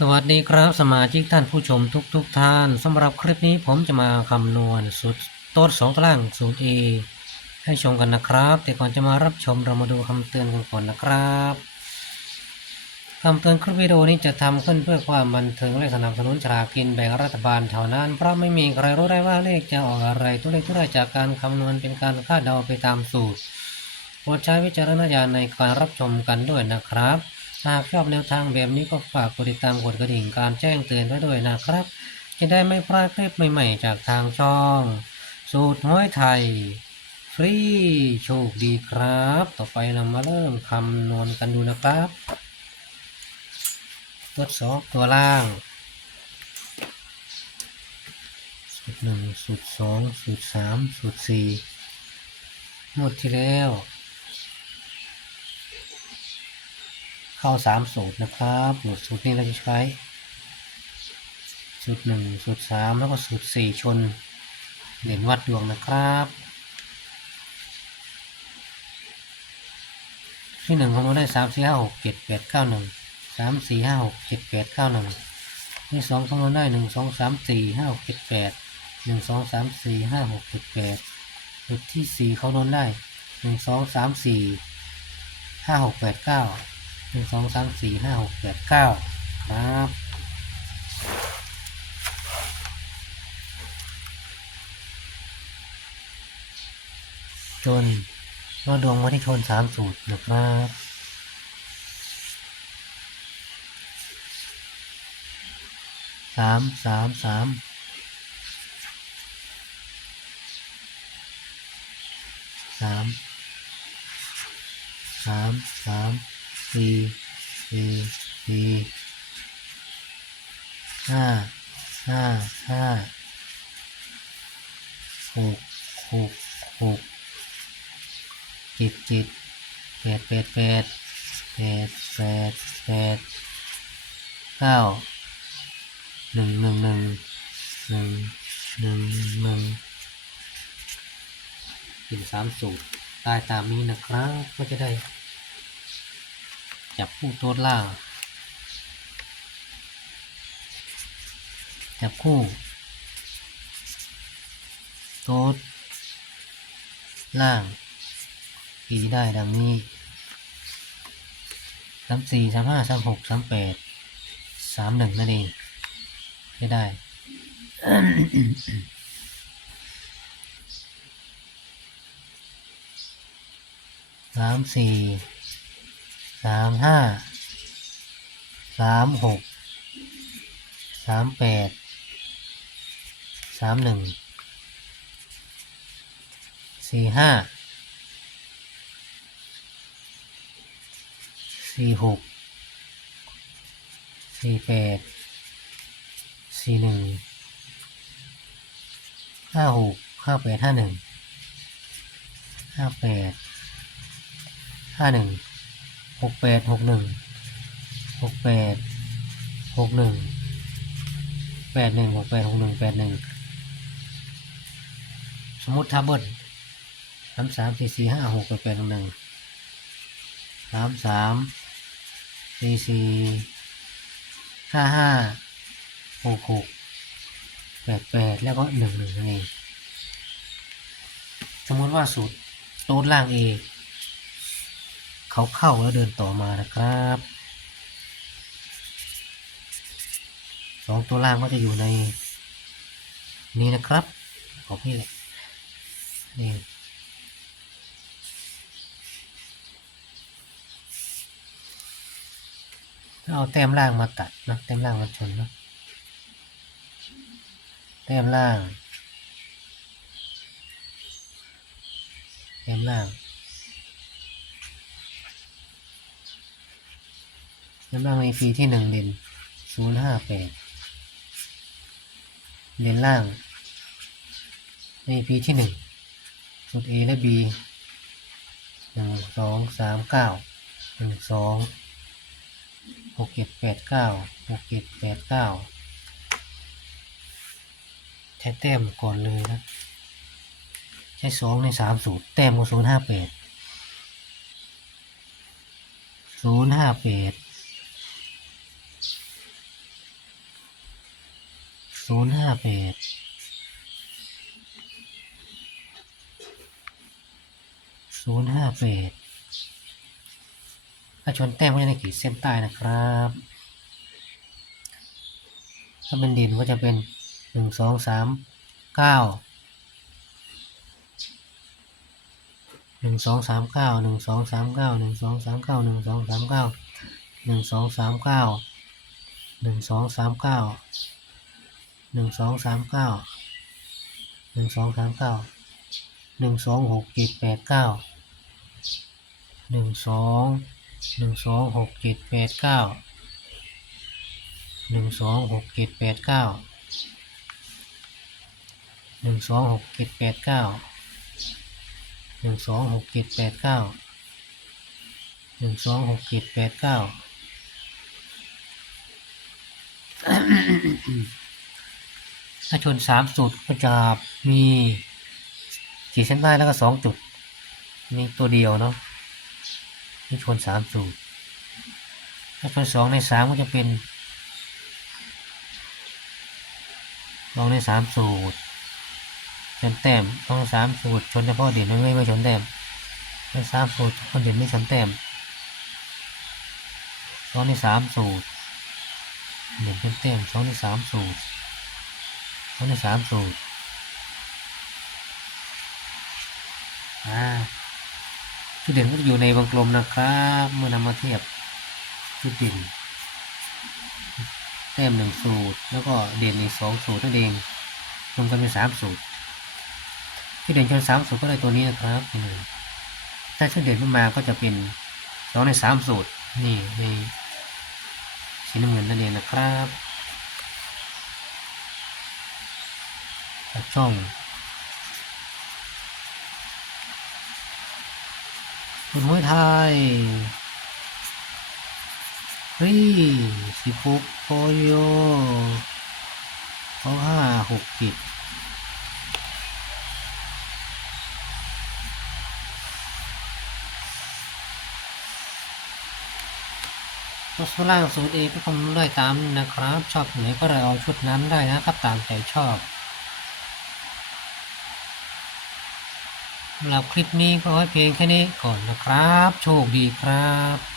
สวัสดีครับสมาชิกท่านผู้ชมทุกๆท่านสำหรับคลิปนี้ผมจะมาคำนวณสูตรต้นสองตารางสูตร A ให้ชมกันนะครับ แต่ก่อนจะมารับชมเรามาดูคำเตือนกันก่อนนะครับคำเตือนคลิปวิดีโอนี้จะทำขึ้นเพื่อความบันเทิงและสนับสนุนฉลากกินแบ่งรัฐบาลเท่านั้น เพราะไม่มีใครรู้ได้ว่าเลขจะออกอะไรตัวเลขตัวใดจากการคำนวณเป็นการคาดเดาไปตามสูตรโปรดใช้วิจารณญาณในการรับชมกันด้วยนะครับ หากชอบแนวทางแบบนี้ก็ฝากกดติดตามกดกระดิ่งการแจ้งเตือนไว้ด้วยนะครับ จะได้ไม่พลาดคลิปใหม่ๆ จากทางช่อง สูตรห้อยไทย ฟรีโชคดีครับ ต่อไปเรามาเริ่มคำนวณกันดูนะครับ ตัวสองตัวล่างสูตรหนึ่งสูตรสองสูตรสามสูตรสี่หมดที่แล้ว เข้าสามสูตรนะครับหมดสูตรนี้เราจะใช้สูตรหนึ่งสูตรสามแล้วก็สูตรสี่ชนเด่นวัดดวงนะครับที่หนึ่งคำนวณได้สามสี่ห้าหกเจ็ดแปดเก้าหนึ่งสามสี่ห้าหกเจ็ดแปดเก้าหนึ่งที่สองคำนวณได้หนึ่งสองสามสี่ห้าหกเจ็ดแปดหนึ่งสองสามสี่ห้าหกเจ็ดแปดจุดที่สี่คำนวณได้หนึ่งสองสามสี่ห้าหกแปดเก้า หนึ่งสองสามสี่ห้าหกแปดเก้าครับจนราดวงมาที่ชนสามสูตรนะครับสามสามสามสามสามสาม สี่สี่สี่ห้าห้าห้าหกหกหกเจ็ดเจ็ดแปดแปดแปดแปดแปดแปดเก้าหนึ่งหนึ่งหนึ่งหนึ่งหนึ่งหนึ่งเป็นสามสูตรได้ตามนี้นะครับก็จะได้ จับคู่ตัวล่าง จับคู่ต๊ดล่างปีได้ดังนี้สามสี่สามห้าสามหกสามแปดสามหนึ่งนั่นเองไม่ได้สามสี่ สามห้าสามหกสามแปดสามหนึ่งสี่ห้าสี่หกสี่แปดสี่หนึ่งห้าหกห้าแปดห้าหนึ่งห้าแปดห้าหนึ่ง หกแปดหกหนึ่งหกแปดหกหนึ่งแปดหนึ่งหกแปดหกหนึ่งแปดหนึ่งสมมติถ้าเบิลสามสามสี่สี่ห้าหกแปดแปดหกหนึ่งสามสามสี่สี่ห้าห้าหกหกแปดแปดแล้วก็หนึ่งหนึ่งนั่นเองสมมติว่าสูตรโต๊ดล่างเอ เขาเข้าแล้วเดินต่อมานะครับสองตัวล่างก็จะอยู่ใน นี้นะครับของพี่แหละนี่เอาแต้มล่างมาตัดนะแต้มล่างมาชนนะแต้มล่างแต้มล่าง แล้วล่างในปีที่หนึ่งเด่นศูนย์ห้าแปดเด่นล่างในปีที่หนึ่งสูตร A และ B หนึ่งสองสามเก้าหนึ่งสองหกเจ็ดแปดเก้าหกเจ็ดแปดเก้าใช้แต้มก่อนเลยนะใช้สองในสามสูตรแต้มก็ศูนย์ห้าแปดศูนย์ห้าแปด ศูนย์ห้าแปดศูนย์ห้าแปดถ้าชนแต้มก็จะในขีดเส้นใต้นะครับ ถ้าเป็นดินก็จะเป็นหนึ่งสองสามเก้าหนึ่งสองสามเก้าหนึ่งสองสามเก้าหนึ่งสองสามเก้าหนึ่งสองสามเก้าหนึ่งสองสามเก้าหนึ่งสองสามเก้า หนึ่งสองสามเก้าหนึ่งสองสามเก้าหนึ่งสองหกเจ็ดแปดเก้าหนึ่งสองหนึ่งสองหกเจ็ดแปดเก้าหนึ่งสองหกเจ็ดแปดเก้าหนึ่งสองหกเจ็ดแปดเก้าหนึ่งสองหกเจ็ดแปดเก้าหนึ่งสองหกเจ็ดแปดเก้า ถ้าชนสามจุดก็จะมีขีดเส้นใต้แล้วก็สองจุด นี่ตัวเดียวเนาะนี่ชนสามจุดถ้าชนสองในสามก็จะเป็นลองในสามสูตรชนแต้มต้องสามสูตรชนเฉพาะเด่นไม่ไม่ไม่ชนแต้มในสามสูตรคนเด่นไม่ชนแต้มสองในสามสูตรเด่นชนแต้มสองในสามสูตร สองในสามสูตรอ่าจุดเด่นก็จะอยู่ในวงกลมนะครับ เมื่อนำมาเทียบจุดเด่นแต้มหนึ่งสูตร แล้วก็เด่นอีกสองสูตรนั่นเองรวมกันเป็นสามสูตรที่เด่นชนสามสูตรก็ได้ตัวนี้นะครับนี่ถ้าชุดเด่นขึ้นมาก็จะเป็นสองในสามสูตรนี่ในสีน้ำเงินนั่นเองนะครับจาก ช่องคุณห้วยไทยเฮ้ยสิบหกโปโยเขาห้าหกจิตก็ส่วล่างสูตรเอก็คงได้ตามนะครับ ชอบไหนก็เลยเอาชุดนั้นได้นะครับ ตามใจชอบ สำหรับคลิปนี้ก็ให้เพียงแค่นี้ก่อนนะครับ โชคดีครับ